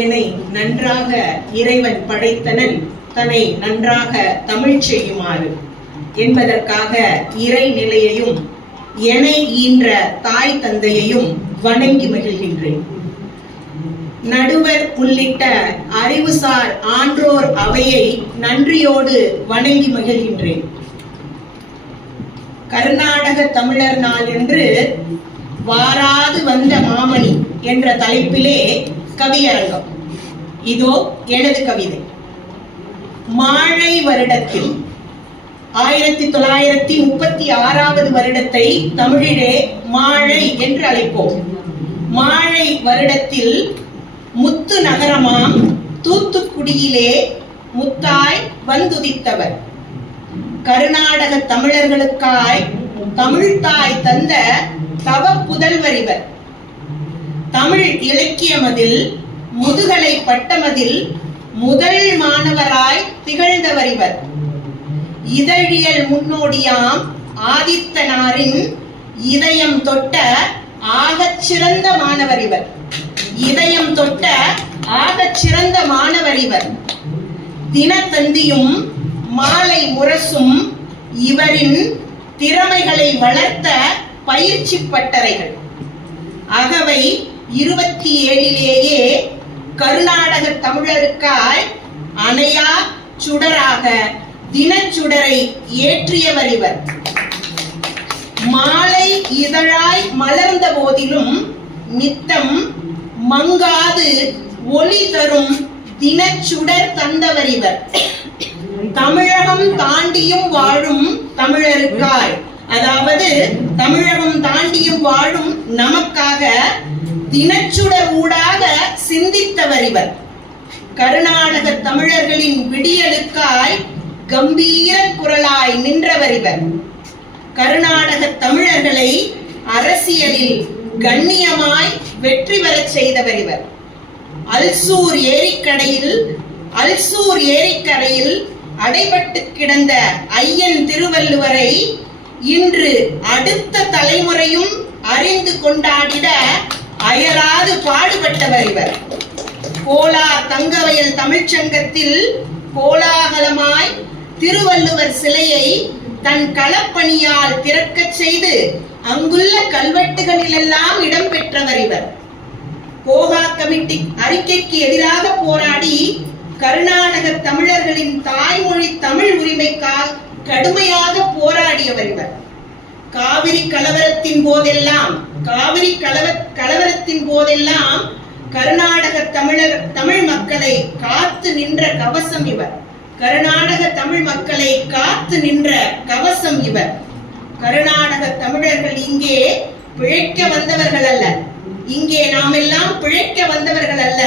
என்னை நன்றாக இறைவன் படைத்தனன் தன்னை நன்றாக தமிழ் செய்யுமாறு என்பதற்காக இறைநிலையையும் என்னை ஈன்ற தாய் தந்தையையும் வணங்கி மகிழ்கின்றேன். நடுவர் உள்ளிட்ட அறிவுசார் ஆன்றோர் அவையை நன்றியோடு வணங்கி மகிழ்கின்றேன். கர்நாடக தமிழர் நாள் என்று வாராது வந்த மாமணி என்ற தலைப்பிலே கவியரங்கம். இதோ எனது கவிதை. மாழை வருடத்தில் 1936வது வருடத்தை தமிழிலே மாழை என்று அழைப்போம். மாழை வருடத்தில் முத்து நகரமாம் தூத்துக்குடியிலே முத்தாய் வந்துதித்தவர். கர்நாடக தமிழர்களுக்காய் தமிழ்தாய் தந்த தவ புதல்வர் இவர். தமிழ் இலக்கியமதில் முதுகலை பட்டமதில் முதல் மாணவராய் திகழ்ந்தவர் இவர். இதழியல் முன்னோடியாம் ஆதித்தனாரின் இதயம் தொட்ட ஆகச் சிறந்த மாணவர் இவர். இதயம் தொட்ட ஆகச் சிறந்த மாணவர் இவர். தினத்தந்தியும் மாலை முரசும் இவரின் திறமைகளை வளர்த்த பயிற்சி பட்டறைகள். அகவை 27லேயே கர்நாடக தமிழருக்காய் அணையா சுடராக தினச்சுடரை ஏற்றியவர் இவர். மாலை இதழாய் மலர்ந்த போதிலும் நித்தம் மங்காது ஒளி தரும் தினச்சுடர் தந்தவர் இவர். தமிழகம் தாண்டியும் வாழும் தமிழருக்காய், அதாவது தமிழகம் தாண்டியும் வாழும் நமக்காக தினச்சுடர் ஊடாக சிந்தித்தவர் இவர். கர்நாடக தமிழர்களின் விடியலுக்காய் கம்பீர குரலாய் நின்றவர் இவர். கர்நாடக தமிழர்களை அரசியலில் கண்ணியமாய் வெற்றி பெறச் செய்தவர் இவர். அல்சூர் ஏரிக்கரையில் அடைபட்டு கிடந்த ஐயன் திருவள்ளுவரை இன்று அடுத்த தலைமுறையும் அறிந்து கொண்டாடிட அயராது பாடுபட்டவர் இவர். கோலார் தங்கவயல் தமிழ்ச்சங்கத்தில் கோலாகலமாய் திருவள்ளுவர் சிலையை தன் களப்பணியால் திறக்கச் செய்து அங்குள்ள கல்வெட்டுகளிலெல்லாம் இடம்பெற்றவர் இவர். கோகா கமிட்டி அறிக்கைக்கு எதிராக போராடி கர்நாடக தமிழர்களின் தாய்மொழி தமிழ் உரிமைக்காக கடுமையாக போராடியவர் இவர். காவிரி கலவரத்தின் போதெல்லாம் கர்நாடக தமிழ் மக்களை காத்து நின்ற கவசம் இவர். கர்நாடக தமிழ் மக்களை காத்து நின்ற கவசம் இவர். கர்நாடக தமிழர்கள் இங்கே பிழைக்க வந்தவர்கள் அல்ல, இங்கே நாம் எல்லாம் பிழைக்க வந்தவர்கள் அல்ல.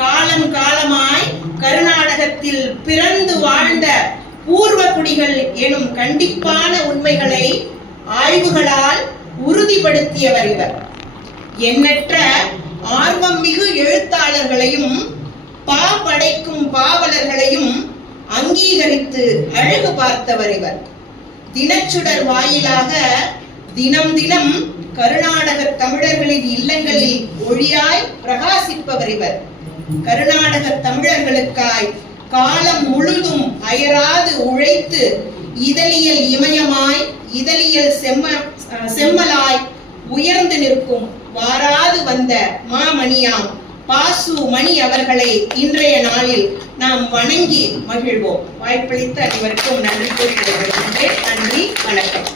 காலம் காலமாய் கர்நாடகத்தில் பிறந்து வாழ்ந்த பூர்வ குடிகள் எனும் கண்டிப்பான உண்மைகளை ஆய்வுகளால் உறுதிப்படுத்தியவர் இவர். எண்ணற்ற ஆர்வம் மிகு எழுத்தாளர்களையும் படைக்கும் பாவலர்களையும் அங்கீகரித்து அழகு பார்த்தவர் இவர். தினச்சுடர் வாயிலாக தினம் தினம் கர்நாடக தமிழர்களின் இல்லங்களில் ஒளியாய் பிரகாசிப்பவர் இவர். கர்நாடக தமிழர்களுக்காய் காலம் முழுதும் அயராது உழைத்து இதழியல் இமயமாய் இதழியல் செம்மலாய் உயர்ந்து நிற்கும் வாராது வந்த மாமணியாம் பாசு மணி அவர்களை இன்றைய நாளில் நாம் வணங்கி மகிழ்வோம். வாய்ப்பளித்த அனைவருக்கும் நன்றி கூறி விடைபெறுகின்றேன். நன்றி, வணக்கம்.